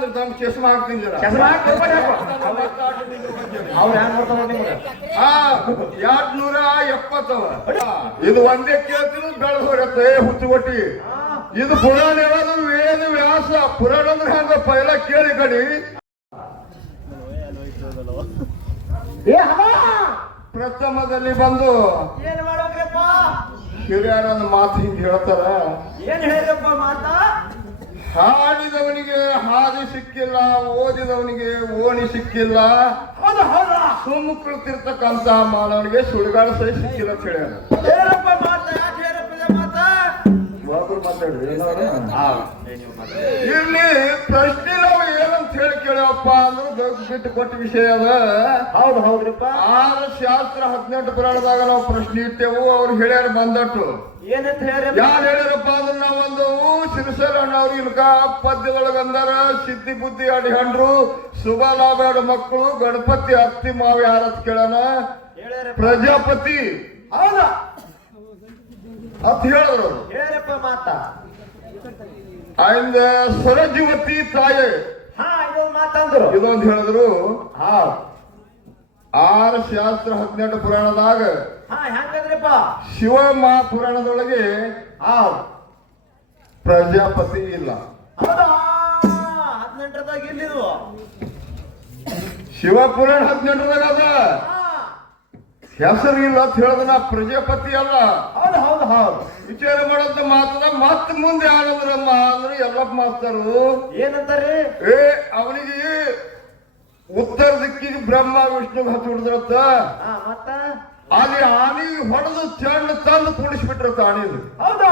ಅಂದ್ರೆ ತಮ್ಮ ಚಸ್ಮ ಹಾಕ್ತೀನಿ ಜರ. ಚಸ್ಮಾ ಹಾಕ್ ತಿಳ್ಕೊಂಡ್ ಹಾಕು. ಅವ್ರು ಹ್ಯಾಂಗ ನೋಡ್ತಾರ ನಿಮ್ಗೆ? ಹಾ ಎರಡ್ ನೂರ ಎಪ್ಪತ್ತವ. ಇದು ಒಂದೇ ಕೇಳ್ತೀನಿ ಬೆಳೆದೋರತ್ತೆ ಹುಚ್ಚುಗೊಟ್ಟಿ. ಇದು ಪುರಾಣ ಹೇಳೋದು ವೇದ ವ್ಯಾಸ. ಪುರಾಣ ಅಂದ್ರೆ ಹಂಗ ಪೈಲ ಕೇಳಿ ಕಡಿ ಪ್ರಥಮದಲ್ಲಿ ಬಂದು ಹಿರಿಯರ ಮಾತು ಹಿಂಗ್ ಹೇಳ್ತಾರ. ಏನ್ ಹೇಳಪ್ಪ ಮಾತಾ? ಹಾಡಿದವನಿಗೆ ಹಾದಿ ಸಿಕ್ಕಿಲ್ಲ ಓದಿದವನಿಗೆ ಓಣಿ ಸಿಕ್ಕಿಲ್ಲ. ಹೌದಾ ತಿರ್ತಕ್ಕಂತಹ ಕುಳಿತಿರ್ತಕ್ಕಂತ ಮಾನವನಿಗೆ ಸುಡುಗಾಡ ಸಹ ಸಿಕ್ಕಿಲ್ಲ ಅಂತ ಇರ್ಲಿ ಪ್ರಶ್ನೆ ನಾವು ಏನಂತ ಹೇಳಿ ಕೇಳಪ್ಪ ಅಂದ್ರೆ ದೊಡ್ಡ ಬಿಟ್ಟು ಕೊಟ್ಟ ವಿಷಯ ಅದ. ಹೌದು ಹೌದ್ರಿಪ್ಪ. ಆರ ಶಾಸ್ತ್ರ ಹದಿನೆಂಟು ಪುರಾಣದಾಗ ನಾವು ಪ್ರಶ್ನೆ ಇಟ್ಟೆವು ಅವ್ರು ಹೇಳ್ಯಾರ ಬಂದಟ್ಟು. ಏನಂತ ಹೇಳಿ ಯಾರು ಹೇಳ್ಯಾರಪ್ಪ ಅಂದ್ರೆ ನಾವೊಂದು ಅಣ್ಣ ಅಣ್ಣವ್ರು ಇಲ್ಕ ಪದ್ಯದೊಳಗಂದಾರ ಸಿದ್ಧಿ ಬುದ್ಧಿ ಅಡಿ ಹಂಡ್ರು ಶುಭ ಲಾಭ ಎರಡು ಮಕ್ಕಳು ಗಣಪತಿ ಅತ್ತಿ ಮಾವ ಯಾರತ್ ಕೇಳೋಣ. ಪ್ರಜಾಪತಿ. ಹೌದಾ? ಅಂತ ಹೇಳಿದ್ರು ಏನಪ್ಪ ಮಾತಾ? ಅಂದ ಸರಜೀವತಿ ತಾಯಿ. ಹಾ ಮಾತಂದ್ರು ಇದೊಂದು ಹೇಳಿದ್ರು. ಆರ್ ಆರು ಶಾಸ್ತ್ರ ಹದಿನೆಂಟು ಪುರಾಣದಾಗ ಹಾ ಹೆಂಗಂದ್ರಪ್ಪ? ಶಿವ ಮಹಾಪುರಾಣದೊಳಗೆ ಆ ಪ್ರಜಾಪತಿ ಇಲ್ಲ. ಹೌದಾ? ಹದಿನೆಂಟರದಾಗ ಇಲ್ಲಿದು ಶಿವ ಪುರಾಣ ಹದಿನೆಂಟರದಾಗ ಅದ ಹೆಸರು ಇಲ್ಲ ಅಂತ ಹೇಳದ ಪ್ರಜಾಪತಿ ಅಲ್ಲ. ಹೌದು ವಿಚಾರ ಮಾಡಂತ ಮಾತದ ಮತ್ ಮುಂದೆ ಯಾರಂದ್ರಮ್ಮ ಅಂದ್ರೆ ಎಲ್ಲಪ್ಪ ಮಾಸ್ತರು. ಏನಂತಾರೆ? ಏ ಅವನಿಗೆ ಉತ್ತರ ದಿಕ್ಕಿಗೆ ಬ್ರಹ್ಮ ವಿಷ್ಣು ಹಚ್ಚಿ ಹಿಡಿದ್ರತ್ತ ಅಲ್ಲಿ ಆನಿ ಹೊಡೆದು ಚೆಂಡು ತಂದು ಕುಣಿಸ್ಬಿಟ್ರತ್ತ ಆನಿದು ಹೌದಾ?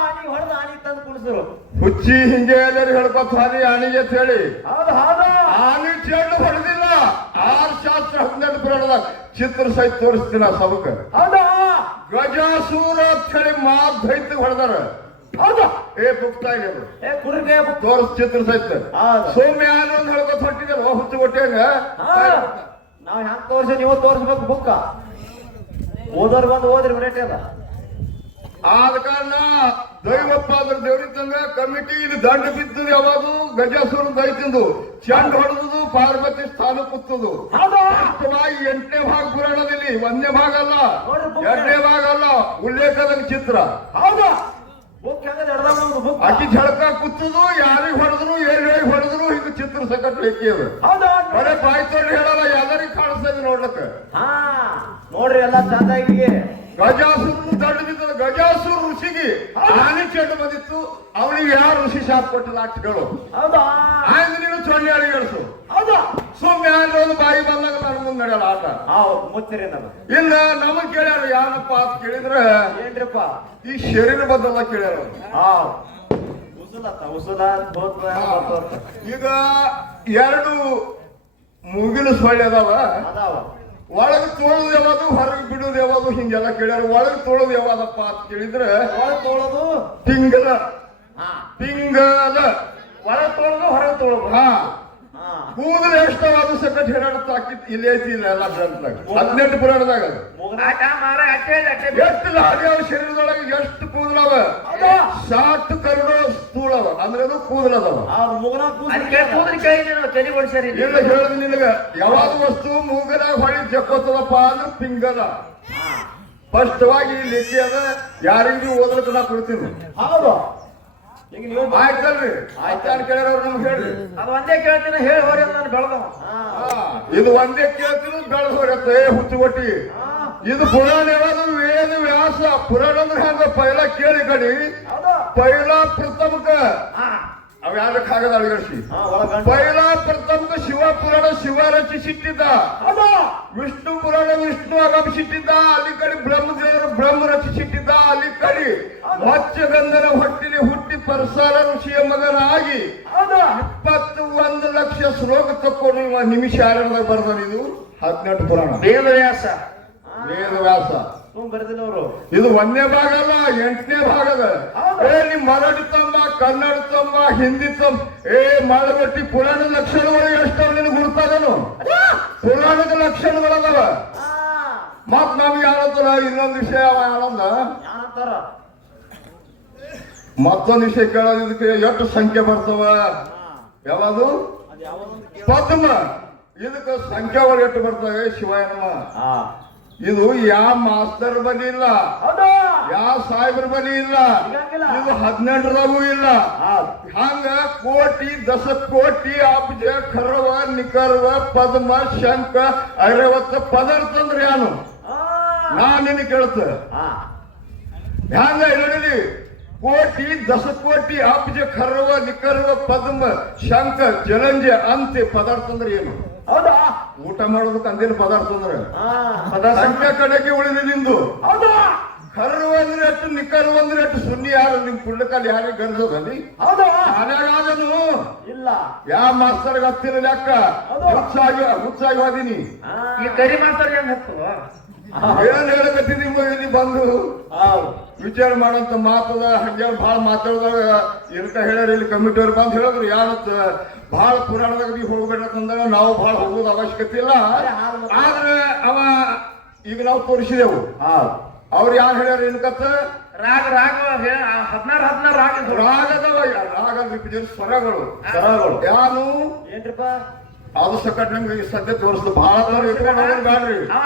ಆನಿ ಹೊಡೆದ ಆನಿ ತಂದು ಕುಣಿಸರು ಹುಚ್ಚಿ ಹಿಂಗೆ ಎಲ್ಲರೂ ಹೇಳ್ಕೊತ ಹಾನಿ ಆನಿಗೆ ಅಂತ ಹೇಳಿ. ಆನಿ ಚೆಂಡು ಹೊಡೆದಿಲ್ಲ. ಆರ್ ಶಾಸ್ತ್ರ ಹದಿನೆಂಟು ಪುರಾಣದಾಗ ಚಿತ್ರ ಸಹಿತ ತೋರಿಸ್ತೀನಿ ಆ ಸಬಕ. ಹೌದಾ. ಗಜಾಸೂರ ಅಂತ ಹೇಳಿ ದೈತ್ಯ ಹೊಡೆದಾರ. ಹೌದಾ? ಏ ಬುಕ್ತಾ ಇದೆ. ಏ ಕುರ್ಗೆ ತೋರಿಸ್ ಚಿತ್ರ ಸಹಿತ. ಸೌಮ್ಯ ಅನ್ನೋದು ಹೇಳ್ಕೊತ ಹೊಟ್ಟಿದಲ್ಲ ಹುಚ್ಚು ಕೊಟ್ಟೇಂಗ ನಾವ್ ಹೆಂಗ್ ತೋರ್ಸಿ ನೀವು ತೋರಿಸ್ಬೇಕು ಬುಕ್ಕ ಓದೋರ್ ಬಂದು ಓದ್ರಿ ವೆರೈಟಿ ಅದ. ಆದ ಕಾರಣ ದೈವಪ್ಪ ಅಂದ್ರೆ ದೇವ್ರಿದ್ದಂಗ ಕಮಿಟಿ ಇಲ್ಲಿ ದಂಡ ಬಿದ್ದದು ಯಾವಾಗ ಗಜಾಸುರ ದೈತಿಂದು ಚಂಡ ಹೊಡೆದು ಪಾರ್ವತಿ ಸ್ಥಾನ ಕುತ್ತದು. ಎಂಟನೇ ಭಾಗ ಪುರಾಣದಲ್ಲಿ ಒಂದನೇ ಭಾಗ ಅಲ್ಲ ಎರಡನೇ ಭಾಗ ಅಲ್ಲ ಉಲ್ಲೇಖದ ಚಿತ್ರ. ಹೌದಾ. ಅಕ್ಕಿ ಝಳಕ ಕುತ್ತದು ಯಾರಿಗೆ ಹೊಡೆದ್ರು ಏನ್ ಹೊಡೆದ್ರು ಹಿಂಗ ಚಿತ್ರ ಸಕಟ್ ಬೇಕಿ ಅದು ಬರೇ ಬಾಯಿ ತೊಂಡು ಹೇಳಲ್ಲ ಎಲ್ಲರಿಗೂ ಕಾಣಿಸ್ತದೆ ನೋಡ್ಲಕ್ಕ. ಹಾ ನೋಡ್ರಿ ಎಲ್ಲ ಚಂದಾಗಿ. ಗಜಾಸುರ ಋಷಿಗೆ ಆನೆ ಚೆಂಡು ಬಂದಿತ್ತು ಅವನಿಗೆ ಯಾರು ಋಷಿ ಶಾಪ್ ಕೊಟ್ಟಿಲ್ಲ ಅಷ್ಟು ಹೇಳು ಹೌದಾ? ಆಯ್ತು ನೀನು ಚೊಳ್ಳಿ ಗಳಿಸು. ಹೌದಾ? ಸುಮ್ಮನೆ ಒಂದು ಬಾಯಿ ಬಂದಾಗ ನನ್ನ ಮುಂದೆ ನಡೆಯಲ್ಲ ಆಟ. ಮುಚ್ಚರಿ ನಾನು ಇಲ್ಲ ನಮಗ್ ಕೇಳ್ಯಾರ ಯಾರಪ್ಪ ಅಂತ ಕೇಳಿದ್ರೆ ಏನ್ರಿಪ್ಪ? ಈ ಶರೀರ ಬದಲ ಕೇಳ್ಯಾರ. ಈಗ ಎರಡು ಮುಗಿಲು ಸೊಳ್ಳೆ ಅದಾವ. ಅದಾವ. ಒಳಗೆ ತೋಳದು ಯಾವುದು ಹೊರಗೆ ಬಿಡುದು ಯಾವುದು ಹಿಂಗೆಲ್ಲ ಕೇಳ್ಯಾರ. ಒಳಗೆ ತೋಳದು ಯಾವ್ದಪ್ಪ ಅಂತ ಕೇಳಿದ್ರೆ ಒಳಗೆ ತೊಳೋದು ಹಾ ಪಿಂಗಲ ಹೊರ ತೊಳೋದು ಹೊರಗ್ ತೊಳೋದು ಹಾ. ಕೂದಲು ಎಷ್ಟೋ ಸಕಟ್ ಹೇಳಾಡತ್ತ ಹಾಕಿತ್ ಇಲ್ಲಿ ಐತಿ ಎಲ್ಲ ಗ್ರಂಥದಾಗ. ಹದಿನೆಂಟು ಪುರಾಣದಾಗ ಅದು. ಮುಗನಾಟ ಮಾರ ಅಟ್ಟೆ ಅಟ್ಟೆ ಎಷ್ಟು ಲಾಡಿಯವ ಶರೀರದೊಳಗೆ ಎಷ್ಟು ಕೂದಲವ ಸಾತ್ ಕರುಡು ಸ್ಥೂಳವ ಅಂದ್ರೆ ಅದು ಕೂದಲದವ ಇಲ್ಲ. ಹೇಳಿದ್ ನಿನಗ. ಯಾವಾಗ ವಸ್ತು ಮೂಗದ ಹೊಳಿ ಜಕ್ಕೋತದಪ್ಪ ಅಂದ್ರೆ ಪಿಂಗಲ ಸ್ಪಷ್ಟವಾಗಿ ಲಿಖಿ ಅದ. ಯಾರಿಗೂ ಓದ್ಲಿಕ್ಕೆ ನಾ ಕೊಡ್ತೀನಿ. ಹೌದು. ಈಗ ನೀವು ಆಯ್ತಲ್ರಿ. ಕೇಳ್ಯಾರ ಅವ್ರು ನಮ್ಗೆ ಹೇಳ್ರಿ. ಅದು ಒಂದೇ ಕೇಳ್ತೀನಿ ಹೇಳಿ ಹೋರಿ ನಾನು ಬೆಳೆದವ. ಇದು ಒಂದೇ ಕೇಳ್ತೀನಿ ಬೆಳೆದೋರತ್ತೆ ಹುಚ್ಚುಗೊಟ್ಟಿ ಹಾ. ಇದು ಪುರಾಣ ಹೇಳೋದು ವೇದ ವ್ಯಾಸ. ಪುರಾಣ ಅಂದ್ರೆ ಹೆಂಗ ಪೈಲ ಕೇಳಿ ಕಡಿ ಪೈಲ ಪ್ರಥಮಕ. ಅವ್ ಯಾರಕ್ಕೆ ಆಗದ ಅಳಗಡಿಸಿ ಪೈಲ ಶಿವ ಪುರಾಣ ಶಿವ ರಚಿಸಿಟ್ಟಿದ್ದ ವಿಷ್ಣು ಪುರಾಣ ವಿಷ್ಣು ಆಗಮಿಸಿಟ್ಟಿದ್ದ ಅಲ್ಲಿ ಕಡೆ ಬ್ರಹ್ಮದೇವರು ಬ್ರಹ್ಮ ರಚಿಸಿಟ್ಟಿದ್ದ ಅಲ್ಲಿ ಕಡೆ ಮತ್ಸ್ಯಗಂಧನ ಹೊಟ್ಟಿಲಿ ಹುಟ್ಟಿ ಪರಸಾರ ಋಷಿಯ ಮಗನಾಗಿ ಇಪ್ಪತ್ತು ಒಂದು ಲಕ್ಷ ಶ್ಲೋಕ ತಕ್ಕೊಂಡು ನಿಮಿಷ ಬರ್ದಾನ ಇದು ಹದಿನೆಂಟು ಪುರಾಣ. ವೇದ ವ್ಯಾಸ ಇದು ಒಂದನೇ ಭಾಗ ಅಲ್ಲ ಎಂಟನೇ ಭಾಗ ಅದ ಏ ನಿಮ್ ಮರಾಠಿ ತಮ್ಮ ಕನ್ನಡ ತಮ್ಮ ಹಿಂದಿ ತಮ್ಮ ಏ ಮಾಡಬಟ್ಟಿ ಪುರಾಣದ ಲಕ್ಷಣಗಳು ಎಷ್ಟು ನಿನ್ ಗುರುತಾದನು ಪುರಾಣದ ಲಕ್ಷಣಗಳದವ. ಮತ್ ನಮ್ಗೆ ಯಾರತ್ರ ಇನ್ನೊಂದು ವಿಷಯ ಅವ ಯಾರಂದ ಮತ್ತೊಂದು ವಿಷಯ ಕೇಳೋದಕ್ಕೆ ಎಷ್ಟು ಸಂಖ್ಯೆ ಬರ್ತವ? ಯಾವುದು? ಪದ್ಮ. ಇದಕ್ಕೆ ಸಂಖ್ಯಾವಳಿ ಎಷ್ಟು ಬರ್ತವೆ? ಶಿವಯನವ ಇದು ಯಾವ ಮಾಸ್ತರ್ ಬಲಿ ಇಲ್ಲ? ಯಾವ ಸಾಹೇಬ್ರ ಬಲಿ ಇಲ್ಲ. ಇದು ಹದಿನೆಂಟರಾಗೂ ಇಲ್ಲ. ಹಂಗ ಕೋಟಿ ದಶ ಕೋಟಿ ಅಬ್ಜ ಖರ್ವ ನಿಕರ್ವ ಪದ್ಮ ಶಂಕ ಐವತ್ತು ಪದಾರ್ಥ ಅಂದ್ರೆ ಏನು ಹಾ ನಾ ನಿನ್ನ ಕೇಳ್ತ. ಹ್ಯಾಂಗ ಹೇಳಿ ಕೋಟಿ ದಶ ಕೋಟಿ ಅಬ್ಜ ಖರ್ವ ನಿಕರ್ವ ಪದ್ಮ ಶಂಕ ಜಲಂಜ ಅಂತೆ ಪದಾರ್ಥ ಅಂದ್ರೆ ಏನು? ಹೌದಾ? ಊಟ ಮಾಡೋದಕ್ಕೆ ಅಂದಿನ ಪದಾರ್ಥ ಅಂದ್ರೆ? ಸಂಖ್ಯೆ ಕಡೆಗೆ ಉಳಿದ ನಿಂದು. ಹೌದಾ? ಅಂದ್ರೆ ಎಷ್ಟು ನಿಕ್ಕರು ಅಂದ್ರೆ ಎಷ್ಟು ಸುನ್ನಿ ಯಾರು ನಿಮ್ ಕುಳ್ಳಕಾಲಿ ಯಾರಿಗೆ ಗರ್ಸೋದಲ್ಲಿ ಹೌದು? ಇಲ್ಲ. ಯಾವ ಮಾಸ್ತರ್ ಹತ್ತಿರ ಲೆಕ್ಕ. ಹುಚ್ಚಾಗಿ ಹುಚ್ಚಾಗಿ ಹೋದಿನಿ ಈ ಕರಿ ಮಾಸ್ತರ್ ಏನ್ ಹತ್ತು ಏನ್ ಹೇಳಕತ್ತೀನಿ ಇಲ್ಲಿ ಬಂದು? ಹೌದು. ವಿಚಾರ ಮಾಡುವಂತ ಮಾತದ ಹಂಗೆ ಭಾಳ ಮಾತಾಡಿದಾಗ ಇರ್ತ ಹೇಳ್ಯಾರ ಇಲ್ಲಿ ಕಮಿಟಿಯವ್ರು ಬಂದು ಹೇಳಿದ್ರು ಯಾರು ಭಾಳ ಪುರಾಣದಾಗ ನೀವು ಹೋಗ್ಬೇಕಂದ್ರೆ ನಾವು ಭಾಳ ಹೋಗೋದು ಅವಶ್ಯಕತೆ ಇಲ್ಲ. ಆದ್ರೆ ಅವ ಈಗ ನಾವು ತೋರಿಸಿದೆವು. ಅವ್ರು ಯಾರು ಹೇಳ್ಯಾರ ಇನ್ಕತ್ತ ರಾಗ ರಾಗ ಹದಿನಾರು ಹದಿನಾರು ರಾಗ ರಾಗದ ರಾಗದವ ರಾಗ ಸ್ವರಗಳು. ಸ್ವರಗಳು. ಯಾರು? ಏನ್ರಿಪ್ಪ? ಅದು ಸದ್ಯ ತೋರಿಸ್ತು. ಬಹಳ ದೂರ ಇಟ್ಕೊಂಡು ಹೋಗೋದು ಬ್ಯಾಡ್ರಿ. ನಾವು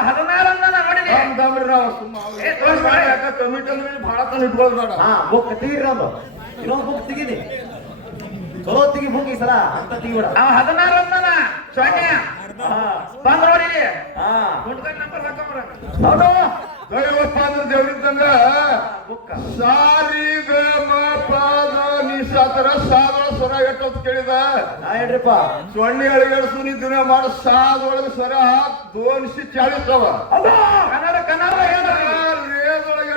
ಕಮಿಟಿ ಅಂದ್ರೆ ಭಾಳ ತನ ಇಟ್ಕೊಳ್ಳೋದು ಬೇಡ. ಹಾ ಬುಕ್ ಇನ್ನೊಂದು ಬುಕ್ ತೆಗೀನಿ. ಚಲೋ ತೆಗಿ ಬುಕ್ ಈ ಸಲ. ಅಂತ ತೆಗಿಬೇಡ. ಅವ ಹದಿನಾರು ಅಂದನ ಸೊನ್ನೆ ಹಾ. ಬಂದ್ ನೋಡಿ ಹಾ. ಗುಂಡ್ಕಲ್ ನಂಬರ್ ಹಾಕೊಂಬ್ರ ಹೌದು. ದೈವಪ್ಪ ಅಂದ್ರೆ ದೇವ್ರಿದ್ದಂಗ ಬುಕ್ಕ. ಸಾರಿ ಗ ಮ ಪಾದ ನಿ ಸಾತರ ಸಾದೊಳ ಸ್ವರ ಅಂತ ಕೇಳಿದ? ನಾ ಹೇಳ್ರಿಪ್ಪ. ಸೊನ್ನೆ ಅಳಿಗಡ್ಸು ನಿ ದಿನ ಮಾಡ ಸಾದೊಳಗೆ ಸ್ವರ ದೋನಿಸಿ ಚಾಳಿಸ್ ಅವ ಹೌದು? ಕನ್ನಡ ರೇದೊಳಗೆ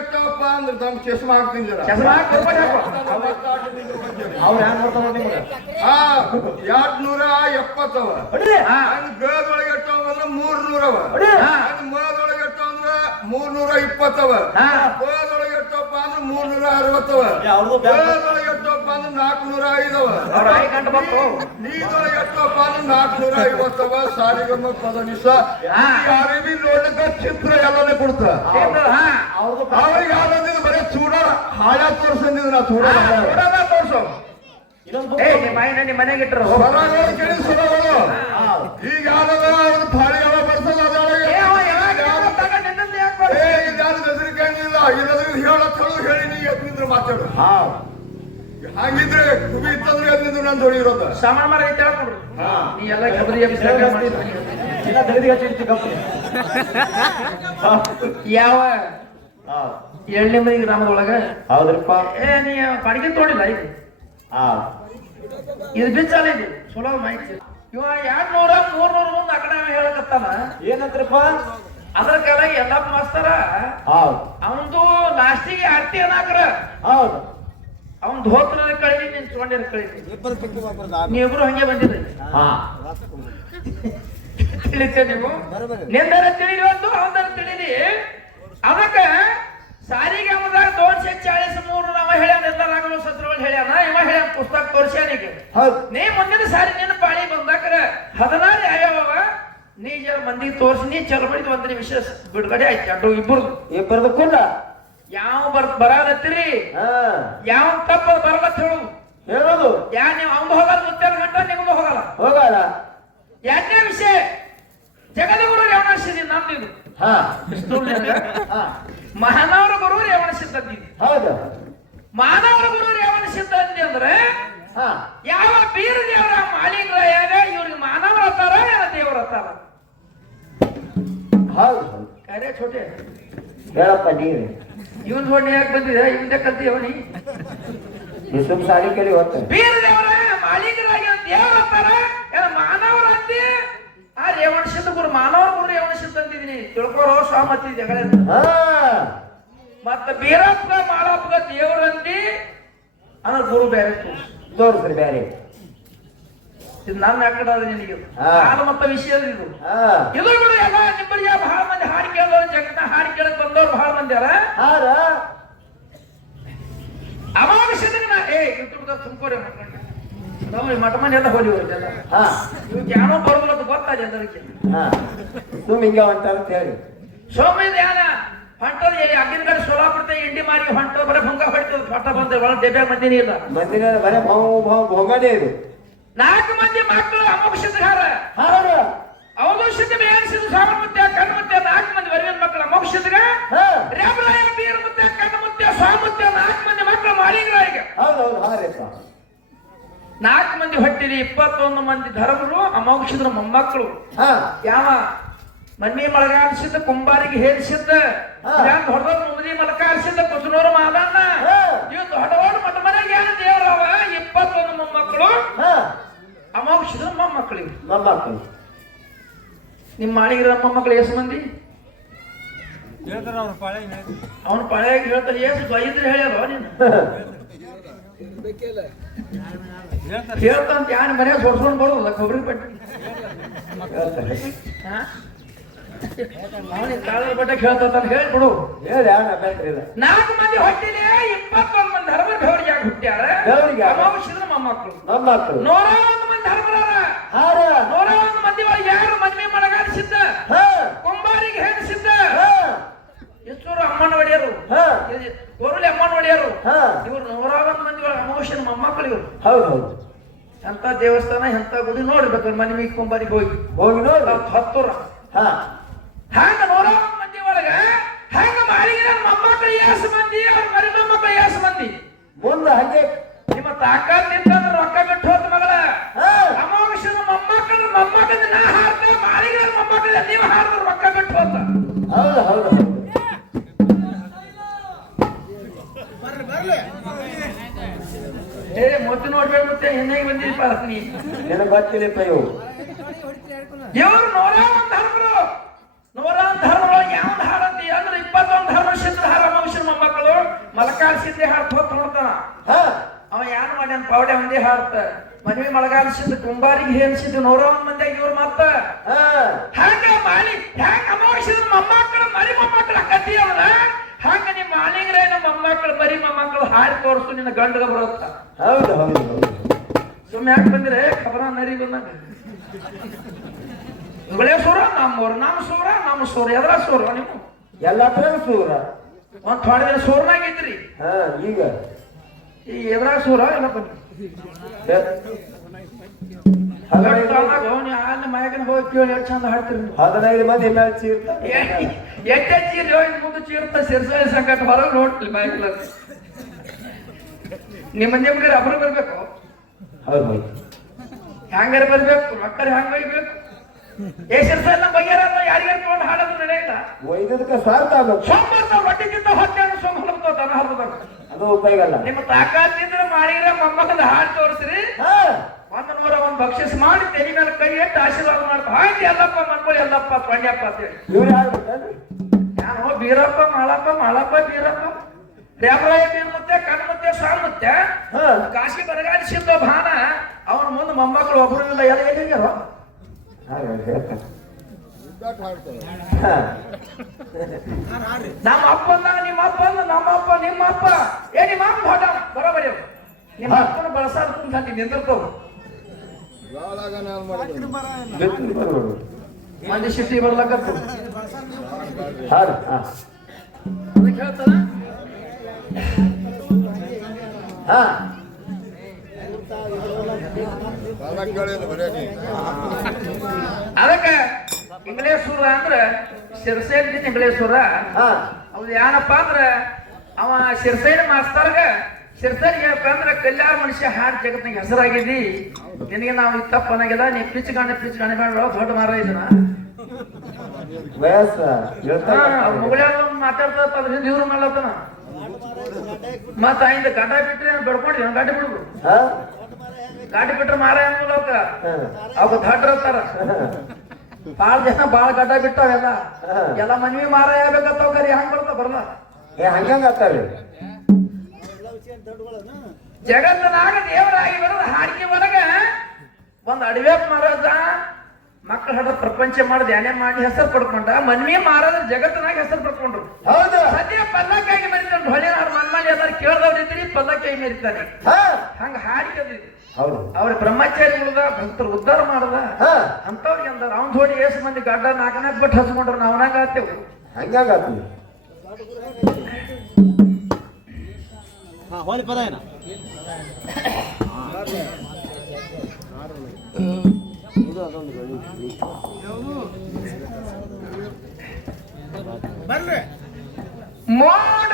ಅಂದ್ರೆ ತಮ್ಮ ಚಸ್ಮಾ ಹಾಕ್ತೀನಿ ಜರ. ಅವ್ರು ಹ್ಯಾಂಗ ನೋಡ್ತಾರ ನಿಮ್ಗೆ? ಎರಡ್ ನೂರ ಎಪ್ಪತ್ತವ. ಹಂಗ ಗದೊಳಗೆ ಎಟ್ಟವ ಅಂದ್ರೆ ಮೂರ್ ನೂರವ ಮದೊಳಗೆ ಎಟ್ಟವ ಅಂದ್ರೆ ಮೂರ್ ನೂರ ಇಪ್ಪತ್ತವ. ಹಾ. ಗದೊಳಗೆ ಎಟ್ಟಪ್ಪ ಅಂದ್ರೆ ಮೂರ್ ನೂರ ಅರವತ್ತವ ಏ, ಅವ್ರ್ದು ಬ್ಯಾಡ. ಗದೊಳಗೆ ಎಟ್ಟಪ್ಪ ಅಂದ್ರೆ ನಾಲ್ಕು ನೂರ ಐದವ ನೀದೊಳಗೆ ಎಟ್ಟಪ್ಪ ಅಂದ್ರೆ ನಾಲ್ಕು ಐವತ್ತವ ಸಾರಿಗಮ್ಮ ಪದ ನಿಸ ಅರಿವಿ ನೋಡಕ ಚಿತ್ರ ಎಲ್ಲನೇ ಕೊಡ್ತ? ಹಾ. ಅವ್ರಿಗೆ ಯಾವ್ದಿದ್ದು ಬರೀ ಚೂಡ ಹಾಳ ತೋರ್ಸಂದಿದ್ ನಾ ಚೂಡ. ಹಾ, ತೋರ್ಸು. ಮನೆಗೆ ಇಟ್ಟರು ಈಗ ಯಾವ್ದದ ಅವ್ರ ಫಾಳಿ ಯಾವ ಬರ್ಸಲ್ಲ ಅದ್ರೊಳಗೆ ಹೆಸರಿಕಂಗಿಲ್ಲ ಇಲ್ಲದ್ರೆ ಹೇಳತ್ತಳು ಹೇಳಿ ನೀ ಎದ್ ನಿಂದ್ರೆ ಮಾತಾಡು. ಹೌದು ಹಂಗಿದ್ರೆ ಕುಬಿ ಇತ್ತಂದ್ರೆ ಎದ್ ನಿಂದ್ರೆ ನಾನು ಜೋಡಿ ಸಮಾನ ಮರ ಐತೆ ಹೇಳ್ಕೊಡ್ರಿ ಹಾ. ನೀ ಎಲ್ಲ ಗಬರಿ ಯಾವ ಎಳ್ಳೆ ಮನೆ ಗ್ರಾಮದೊಳಗ ಹೌದ್ರಪ್ಪ. ಏ ನೀ ಬಾಡಿಗೆ ತೋಡಿಲ್ಲ ಇದು ಹೌದು ಇದು ಬಿಚ್ಚಲ್ಲ ಇದು ಸುಲಭ ಮಾಹಿತಿ ಇವ ಎರಡ್ ನೂರ ಮೂರ್ ನೂರ ಮುಂದೆ ಅಕಡೆ ಹೇಳಕತ್ತಾನ. ಏನಂತ್ರಪ್ಪ ಅದ್ರ ಕೆಳಗೆ ಎಲ್ಲಪ್ಪ ಮಾಸ್ತಾರ ಹೌದು. ಅವಂದು ಲಾಸ್ಟಿಗೆ ಅಟ್ಟಿ ಅನ್ನಾಕ್ರ ಹೌದು. ಅವನ್ ಧೋತ್ರ ಕಳಿ ನಿನ್ ಚೊಂಡಿರ ಕಳಿ ನೀವಿಬ್ರು ಹಂಗೆ ಬಂದಿದ್ರಿ. ಹಾ. ತಿಳಿತೆ ನೀವು? ನಿಂದರ ತಿಳಿಲಿ ಒಂದು ಅವನ ತಿಳಿಲಿ. ಅದಕ್ಕ ಸಾರಿಗೆ ಅವದಾಗ ದೋನ್ಶೆ ಚಾಳಿಸ್ ಮೂರು ನಾವ ಹೇಳ್ಯಾನ ಎಲ್ಲ ರಾಘವ ಸತ್ರಗಳು ಹೇಳ್ಯಾನ ಇವ ಹೇಳ್ಯಾನ ಪುಸ್ತಕ ತೋರ್ಸ್ಯಾನಿಗೆ ಹೌದು. ನೀ ಮುಂದಿನ ಸಾರಿ ನಿನ್ನ ಪಾಳಿ ಬಂದಾಕರ ಹದಿನಾರು ಯಾವ್ಯಾವ ನೀ ಜರ ಮಂದಿ ತೋರ್ಸಿ ನೀ ಚಲಬಡಿದ ಒಂದು ನಿಮಿಷ ಬಿಡುಗಡೆ ಆಯ್ತು ಇಬ್ಬರು ಇಬ್ಬರದು ಕೂಡ ಯಾವ ಬರ್ ಬರಾದತ್ತಿರಿ ಹಾ. ಯಾವ ತಪ್ಪ ಬರಲತ್ ಹೇಳು. ಹೇಳೋದು. ಯಾ ನೀವು ಅವ್ನು ಹೋಗಲ್ಲ ಉತ್ತರ ಗಂಟ ನಿಮ್ಗ ಹೋಗಲ್ಲ. ಹೋಗಲ್ಲ. ಎರಡನೇ ವಿಷಯ? ಜಗದಗುರು ರೇವಣಸಿದ್ದಿ ನಮ್ದು ಇದು ಹಾ. ಮಹಾನವರ ಗುರು ರೇವಣ ಸಿದ್ಧಂದಿ ಹೌದು. ಮಾನವರ ಗುರು ರೇವಣ ಸಿದ್ಧಂದಿ ಅಂದ್ರೆ ಹಾ. ಯಾವ ಬೀರ ದೇವರ ಮಾಲಿಂಗರಾಯಾಗ ಇವ್ರಿಗೆ ಮಾನವರ ಅತ್ತಾರ ಏನ ದೇವರ ಅತ್ತಾರ ಹೌದು. ಕರೆ ಛೋಟೆ. ಹೇಳಪ್ಪ ನೀವೇ. ಇವನ್ ನೋಡಿ ಯಾಕೆ ಬಂದಿದೆ? ಇವಂದೆ ಕಲ್ತಿ ಅವನಿ. ಸಾರಿ ಸಾಲಿ ಕೇಳಿ ಹೋಗ್ತೇನೆ. ಬೀರ ದೇವರ ಮಾಲೀಕರಾಗಿ ದೇವರ ಅತ್ತಾರ ಏನ ಮಾನವರ ಅಂದಿ? ಆ ರೇವಣ ಸಿದ್ಧ ಗುರು ಮಾನವರ ಗುರು ರೇವಣ ಸಿದ್ಧ ಅಂತಿದೀನಿ ತಿಳ್ಕೊರೋ ಸ್ವಾಮತಿ ಜಗಳ. ಮತ್ತ ಬೀರಪ್ಪ ಮಾಳಪ್ಪ ದೇವರಂದಿ ಅಂದ್ರೆ ಗುರು ಬೇರೆ ತೋರ್ಸು. ತೋರಿಸ್ರಿ ಬೇರೆ. ಇದು ನನ್ನ ಅದ ನಿನಗೆ. ನಾನು ಮತ್ತ ವಿಷಯ ಇದು. ಇದು ಬಿಡು ಎಲ್ಲ ನಿಮ್ಮಲ್ಲಿ ಬಹಳ ಮಂದಿ ಹಾಡು ಕೇಳೋರು ಜಗತ್ತ ಹಾಡು ಕೇಳಕ್ ಬಂದವ್ರು ಬಹಳ ಮಂದಿ ಅರ ಹಾರ? ಅಮಾವಾಸ್ಯದಾಗ ನಾ ಏ ಯೂಟ್ಯೂಬ್ದಾಗ ತುಂಬ್ಕೋರಿ ನಾವು ಮಠ ಮನೆ ಎಲ್ಲ ಹೋಗಿ ಹೋಗ್ತಲ್ಲ ಹಾ. ಇವ್ ಜ್ಞಾನ ಬರೋದಿಲ್ಲ ಅಂತ ಗೊತ್ತಾ ಜನರಿಗೆ ಹಾ. ಸುಮ್ ಹಿಂಗ ಅಂತ ಹೇಳಿ. ಸೌಮ್ಯ ಧ್ಯಾನ ಹೊಂಟದ ಅಗ್ಗಿನ ಕಡೆ ಸೋಲಾಪುರತೆ ಇಂಡಿ ಮಾರಿ ಹೊಂಟ ಬರೀ ಭಂಗ ಹೊಡಿತದ. ಹೊಟ್ಟ ಬಂದ ಒಳ ದೇಬ್ಯಾಗ ಮಂದಿನಿ ಇಲ್ಲ. ಮಂದಿನ ಬರೇ ಭೋಗನೇ ಇದು. ನಾಲ್ಕು ಮಂದಿ ಮಕ್ಕಳು ಅಮೋಕ್ಷದಗಾರ ಹೌದು ಅವಧೂಷಿತ ಬೇಯಿಸಿದ ಸಾವಿರ ಮುತ್ತೆ ಕಣ್ಣು ಮುತ್ತೆ ನಾಲ್ಕು ಮಂದಿ ಬರಿವಿನ ಮಕ್ಕಳು ಅಮೋಕ್ಷದಗ ಹಾ. ರೇಬರಾಯ ಬೀರ ಮುತ್ಯ ಕಣ್ಣು ಮುತ್ಯ ಸಾಮುತ್ಯ ನಾಲ್ಕು ಮಂದಿ ಮಕ್ಕಳು ಹೌದೌದು ಹಾರಪ್ಪ ನಾಲ್ಕು ಮಂದಿ ಹೊಟ್ಟಿಲಿ ಇಪ್ಪತ್ತೊಂದು ಮಂದಿ ಧರ್ಮರು ಅಮೋಕ್ಷದ್ರ ಮೊಮ್ಮಕ್ಕಳು. ಹಾ. ಯಾವ? ಮನ್ನಿ ಮಳಗಾಡಿಸಿದ್ದ ಕುಂಬಾರಿಗೆ ಹೇರಿಸಿದ್ದ ಹೊಡೆದ ಮುದಿ ಮಲಕಾಡಿಸಿದ್ದ ಕುಸನೂರು ಮಾದಣ್ಣ. ಇವ್ ದೊಡ್ಡ ಮಠ ಮನೆಗೆ ಏನು ದೇವರವ ಇಪ್ಪತ್ತೊಂದು ಮೊಮ್ಮಕ್ಕಳು ಹಾ ಅಮೋಕ್ಷದ ಮೊಮ್ಮಕ್ಕಳು ನಿಮ್ಮ ಮಾಳಿಗೆ ನಿಮ್ಮ ಮಕ್ಕಳು ಎಷ್ಟು ಮಂದಿ? ಹೇಳ್ತಾರ ಅವ್ರ ಪಾಳೆ ಅವನು ಪಳೆಯಾಗಿ ಹೇಳ್ತಾರೆ ಎಷ್ಟು ಬೈದ್ರೆ ಹೇಳ್ಯಾರ ನೀನು? ಹೇಳ್ತಾರ. ಹೇಳ್ತಂತ ಯಾರು ಮನೆ ಸೋಡ್ಸ್ಕೊಂಡು ಬರೋಲ್ಲ ಕೊಬ್ಬರಿ ಪಟ್ಟಿ? ಅವನಿಗೆ ಕಾಲದ ಬಟ್ಟೆ ಹೇಳ್ಬಿಡು ನಾಲ್ಕು ಮಂದಿ ಹೊಟ್ಟಿಲೆ ಇಪ್ಪತ್ತೊಂದು ಮಂದಿ ಧರ್ಮ ಬೆವರಿಯಾಗಿ ಹುಟ್ಟ್ಯಾರ. ಮೊಮ್ಮಕ್ಕಳು ನೂರ ಒಂದು ಮಂದಿ ಧರ್ಮರಾರ ಮಂದಿ ಒಳಗೆ ಯಾರು ಮದ್ವೆ ಮಾಡಗಾಡಿಸಿದ್ದ ಹಾ. ಕುಂಬಾರಿಗೆ ಹೇಳಿಸಿದ್ದ? ಹಾ. ಎಷ್ಟೂರು ಅಮ್ಮನ ಒಡೆಯರು ಹಾ. ಕೊರಲಿ ಅಮ್ಮನ ಒಡೆಯರು ಹಾ. ಇವ್ರು ನೂರಾರು ಮಂದಿ ಒಳಗೆ ಅಮಾವಾಸ್ಯನ ಮೊಮ್ಮಕ್ಕಳು ಇವರು. ಹೌದು ಹೌದು. ಎಂತ ದೇವಸ್ಥಾನ ಎಂತ ಗುಡಿ ನೋಡ್ಬೇಕು ಮನೆ ಕುಂಬಾರಿಗೆ ಹೋಗಿ. ಹೋಗಿ ನೋಡಿ. ಹತ್ತುರ ಹಾ. ಹಂಗ ನೂರಾರು ಮಂದಿ ಒಳಗ ಹಂಗ ಮಾಳಿಗೆ ಗೊತ್ತಿಲ್ಲಪ್ಪ ಇವು ಇವ್ರು? ನೂರ ಒಂದು ಧರ್ಮರು. ನೂರ ಒಂದು ಯಾವ ಅಂತ ಅಂದ್ರೆ ಇಪ್ಪತ್ತೊಂದು ಧರ್ಮ ಸಿದ್ಧ ಹಾರ ಅಮಾವಾಸ್ಯನ ಮೊಮ್ಮಕ್ಕಳು. ಮಲಕಾಲ್ ಸಿದ್ಧಿ ಹಾಡ್ತ ಹೋಗ್ತ ನೋಡ್ತಾನ. ಹಾ. ಅವ ಯಾನ್ ಮಾಡ್ಯಾನ? ಪೌಡೆ ಒಂದೇ ಹಾಡ್ತ. ಮದ್ವೆ ಸಿದ್ಧ ಕುಂಬಾರಿಗೆ ಹೇರಿಸಿದ್ದು ನೋರ ಒಂದ್ ಮಂದಿ ಇವ್ರ ಮತ್ತ. ಹಾ. ಹಂಗ ಮಾಲಿ ಹ್ಯಾಂಗ ಅಮಾವಾಸ್ಯದ ಮೊಮ್ಮಕ್ಕಳು ಮರಿ ಮೊಮ್ಮಕ್ಕಳ ಕತಿ ಅವನ ಹಂಗ ನಿಮ್ಮ ಮಾಲಿಂಗ್ರೆ ನಮ್ಮ ಮೊಮ್ಮಕ್ಕಳು ಮರಿ ಮೊಮ್ಮಕ್ಕಳು ಹಾಡಿ ತೋರಿಸು ನಿನ್ನ ಗಂಡಗ ಬರುತ್ತ. ಹೌದು ಹೌದು. ಸುಮ್ಮನೆ ಯಾಕೆ ಬಂದ್ರೆ? ಖಬರ ನರಿ ಬಂದಂಗ ಇವುಗಳೇ ಸೂರ ನಮ್ಮೂರು ನಮ್ಮ ಸೂರ ನಮ್ಮ ಸೂರ ಎದ್ರ ಸೂರ ನೀವು? ಎಲ್ಲ ತರ ಸೂರ? ಒಂದ್ ಥೋಡೆ ದಿನ ಸೂರ್ನಾಗಿದ್ರಿ ಹಾ ಈಗ? ಈ ಎದ್ರ ಸೂರ ಎಲ್ಲ ಬಂದ್ರಿ ಮಯಕನ ಹೋಗಿ ಕೇಳಿ ಎಷ್ಟು ಚಂದ ಹಾಡ್ತೀರಿ ಹದಿನೈದು ಮಂದಿ ಮೇಲೆ ಚೀರ್ತಾರೆ ಎಟ್ಟೆ ಚೀರಿ ಹೋಗಿ ಮುಂದೆ ಚೀರ್ತ ಸಿರ್ಸಾಯಿ ಸಂಕಟ ಹೊರಗೆ ನೋಡ್ಲಿ ಮಯಕಲ ನಿಮ್ಮ ನಿಮ್ಗೆ ಅಬ್ರು ಬರ್ಬೇಕು. ಹೌದು ಹೌದು ಹ್ಯಾಂಗಾರ ಬರ್ಬೇಕು? ಮಕ್ಕಳು ಹ್ಯಾಂಗ ಒಯ್ಬೇಕು? ಏ ಸಿರ್ಸಾಯಿ ನಮ್ಮ ಬಗೆಯಾರ ಯಾರಿಗಾರ ತೊಗೊಂಡು ಹಾಡೋದು ನಡೆಯಲ್ಲ ಒಯ್ದದಕ್ಕೆ ಸ್ವಾರ್ಥ ಆಗ್ಬೇಕು. ಸೋಮವಾರ ಹೊಟ್ಟೆ ತಿಂತ ಹೊಟ್ಟೆ ಸೋಮ ಹೊಲಕ್ತಾವ ದನ ಹರಿದಾಗ ಅದು ಉಪಯೋಗ ಅಲ್ಲ ನಿಮ್ಮ ಹಾಡು ತೋರಿಸ್ರಿ. ಒಂದ್ ನೂರ ಒಂದ್ ಬಕ್ಷಿಸ್ ಮಾಡಿ ತೆರಿ ಮೇಲೆ ಕೈ ಇಟ್ಟು ಆಶೀರ್ವಾದ ಹಾಗೆ ಎಲ್ಲಪ್ಪ ಮನ್ಕೊಳ್ಳಿ ಎಲ್ಲಪ್ಪ ತೊಂಡ್ಯಪ್ಪ ಅಂತೇಳಿ ಇವ್ರು ಯಾರು ನಾನು ಬೀರಪ್ಪ ಮಾಳಪ್ಪ ಮಾಳಪ್ಪ ಬೀರಪ್ಪ. ರೇಬರಾಯ ಬೀರ್ ಮತ್ತೆ ಕಣ್ ಮತ್ತೆ ಸಾಲ್ ಮತ್ತೆ ಹಾ ಕಾಶಿ ಬರಗಾಡಿಸಿದ್ದ ಭಾನ ಅವನ ಮುಂದೆ ಮೊಮ್ಮಕ್ಕಳು ಒಬ್ಬರು ಇಲ್ಲ ಎಲ್ಲ ಎಲ್ಲಿಗ್ಯಾರ. ಹಾ. ನಮ್ಮ ಅಪ್ಪ ಅಂದಾಗ ನಿಮ್ಮ ಅಪ್ಪ ಅಂದ ನಮ್ಮ ಅಪ್ಪ ನಿಮ್ಮ ಅಪ್ಪ ಏ ನಿಮ್ಮ ಅಪ್ಪ ಹೊಟ ಬರೋಬರಿ. ನಿಮ್ಮ ಅಪ್ಪನ ಬಳಸಾದ ಕುಂತ ನಿಂದಿರ್ತಾವ. ಮಂದಿ ಸಿಟ್ಟಿ ಬರ್ಲಕ್ಕತ್ತ ಹೌದು, ಹಾ. ಅದಕ್ಕೆ ಹೇಳ್ತಾರ ಹಾ ಅದಕ್ಕೆ ಇಂಗ್ಲೇಶ್ವರ ಅಂದ್ರ ಶಿರಸೇಲಿ ಇಂಗ್ಲೇಶ್ವರ. ಹಾ. ಅವ್ದು ಏನಪ್ಪ ಅಂದ್ರ ಅವ ಶಿರ್ಸೈನ ಮಾಸ್ತರ್ಗ ಶಿರ್ಸೈನಿಗೆ ಅಂದ್ರ ಕಲ್ಯಾಣ ಮನುಷ್ಯ ಹಾಡ್ ಜಗತ್ತಿಗೆ ಹೆಸರಾಗಿದ್ದಿ. ನಿನಗೆ ನಾವು ಈ ತಪ್ಪ ಅನ್ನಂಗಿಲ್ಲ ನೀ ಪಿಚ್ ಕಾಣಿ ಪಿಚ್ ಗಾಣೆ ಬೇಡ ದೊಡ್ಡ ಮಾರ ಇದನ್ನ. ಮುಗಳ ಮಾತಾಡ್ತಾ ಇವ್ರು ಮಾಡ್ಲತ್ತನ ಮತ್ತ ಇಂದ ಗಡ್ಡ ಬಿಟ್ರೆ ಬಡ್ಕೊಂಡಿ ಗಾಡಿ ಬಿಡುದು? ಹಾ? ಗಾಡಿ ಬಿಟ್ರೆ ಮಾರ ಅನ್ನೋದು. ಅವಾಗ ದಡ್ರ ಇರ್ತಾರ. ಬಾಳ ಜನ ಬಾಳ ಗಡ್ಡ ಬಿಟ್ಟಾವೆಲ್ಲ. ಎಲ್ಲ. ಮನ್ವಿ ಮಾರ ಆಗ್ಬೇಕಂತ ಕರಿ ಹಂಗ್ ಬರ್ತಾವ ಬರ್ಲ. ಏ ಹಂಗಂಗ ಜಗತ್ತನಾಗ ದೇವರಾಗಿ ಬರೋದು ಹಾಡಿಕೆ ಒಳಗ. ಒಂದ್ ಅಡವೆ ಮಾರೋದ ಮಕ್ಕಳ ಹಡ ಪ್ರಪಂಚ ಮಾಡಿ ಧ್ಯಾನ ಮಾಡಿ ಹೆಸರು ಪಡ್ಕೊಂಡ ಮನ್ವಿ ಮಾರೋದ್ರ ಜಗತ್ತನಾಗ ಹೆಸರು ಪಡ್ಕೊಂಡ್ರು. ಹೌದು. ಸದ್ಯ ಪಲ್ಲಕ್ಕಾಗಿ ಬಂದಿದ್ದ ಹೊಳಿನಾಡು ಕೇಳ್ದವ್ರಿದ್ರಿ ಪಲ್ಲಕ್ಕಾಗಿ ಮರಿತಾನೆ ಹಾ. ಹಂಗ ಹಾಡಿ ಹೌದು. ಅವ್ರ ಬ್ರಹ್ಮಚಾರಿ ಉಳ್ದ ಭಕ್ತರು ಉದ್ಧಾರ ಮಾಡದ. ಹಾ. ಅಂತವ್ರಿಗೆ ಅಂದಾರ ಅವ್ನ್ ನೋಡಿ ಎಷ್ಟು ಮಂದಿ ಗಡ್ಡ ನಾಲ್ಕ ನಾಲ್ಕು ಬಿಟ್ಟು ಹಚ್ಕೊಂಡ್ರು ನಾವನಾಗ ಆತೇವು? ಏನ ಬರ್ರಿ ಮೋಡ!